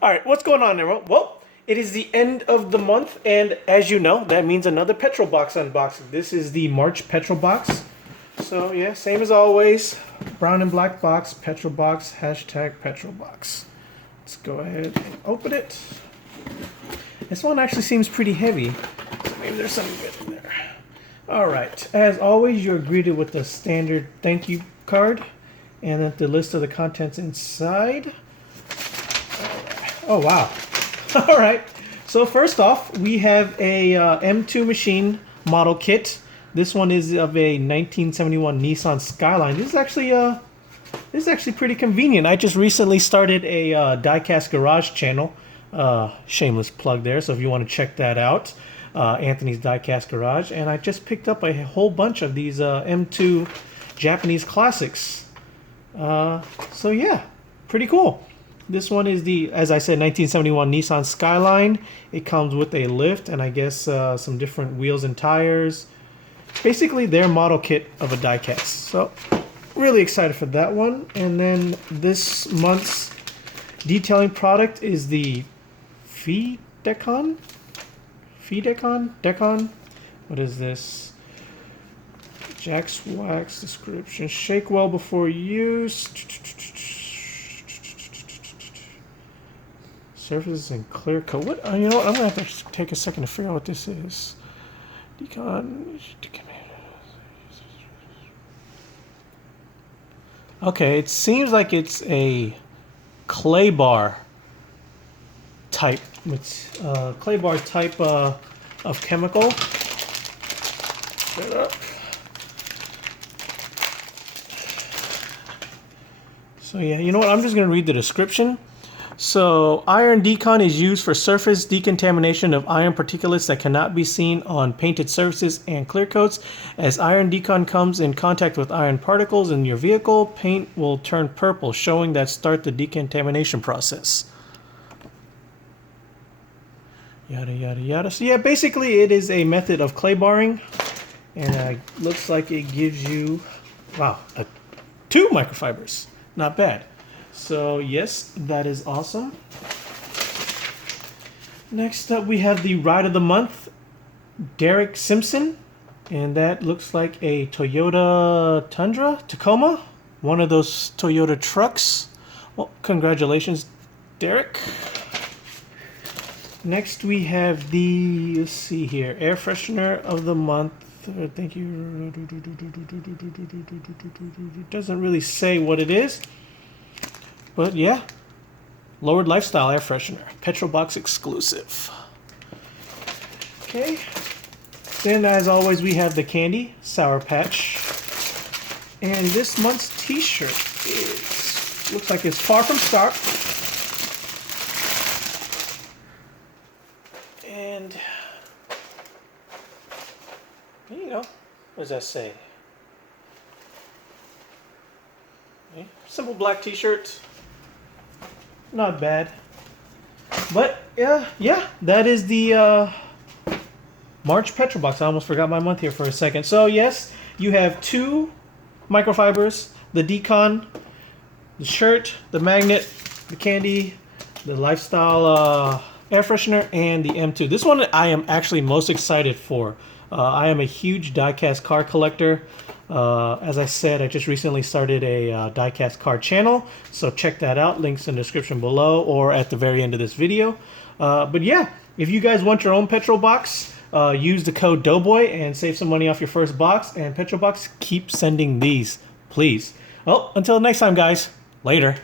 All right, what's going on, everyone? Well, it is the end of the month, and as you know, that means another Petrol Box unboxing. This is the March Petrol Box. So yeah, same as always, brown and black box, Petrol Box, hashtag Petrol Box. Let's go ahead and open it. This one actually seems pretty heavy, so maybe there's something good in there. All right, as always, you're greeted with the standard thank you card, and then the list of the contents inside. Oh, wow. All right. So first off, we have a M2 machine model kit. This one is of a 1971 Nissan Skyline. This is actually pretty convenient. I just recently started a Diecast garage channel. Shameless plug there. So if you want to check that out, Anthony's Diecast Garage. And I just picked up a whole bunch of these M2 Japanese classics. So yeah, pretty cool. This one is the, as I said, 1971 Nissan Skyline. It comes with a lift and I guess some different wheels and tires. Basically their model kit of a diecast. So really excited for that one. And then this month's detailing product is the Decon. What is this? Jack's wax description. Shake well before use. Surfaces and clear coat. What? You know what? I'm gonna have to take a second to figure out what this is. Decon. Okay, it seems like it's a clay bar type. It's clay bar type of chemical. Shut up. So yeah, you know what? I'm just gonna read the description. So, iron decon is used for surface decontamination of iron particulates that cannot be seen on painted surfaces and clear coats. As iron decon comes in contact with iron particles in your vehicle, paint will turn purple, showing that start the decontamination process. Yada, yada, yada. So yeah, basically it is a method of clay barring. And looks like it gives you, wow, 2 microfibers. Not bad. So yes, that is awesome. Next up we have the Ride of the Month, Derek Simpson. And that looks like a Toyota Tacoma, one of those Toyota trucks. Well, congratulations, Derek. Next we have the, let's see here, air freshener of the month. Thank you. It doesn't really say what it is. But yeah, lowered lifestyle air freshener, Petrol Box exclusive. Okay. Then, as always, we have the candy Sour Patch, and this month's T-shirt is looks like it's far from stock. And you know, what does that say? Okay. Simple black T-shirt. Not bad. But yeah, that is the March Petrol Box. I almost forgot my month here for a second. So yes, you have 2 microfibers, the decon, the shirt, the magnet, the candy, the lifestyle air freshener, and the M2. This one I am actually most excited for. I am a huge diecast car collector. As I said, I just recently started a diecast car channel, so check that out. Links in the description below or at the very end of this video. But yeah, if you guys want your own Petrol Box, use the code Doughboy and save some money off your first box. And Petrol Box, keep sending these, please. Well, until next time, guys. Later.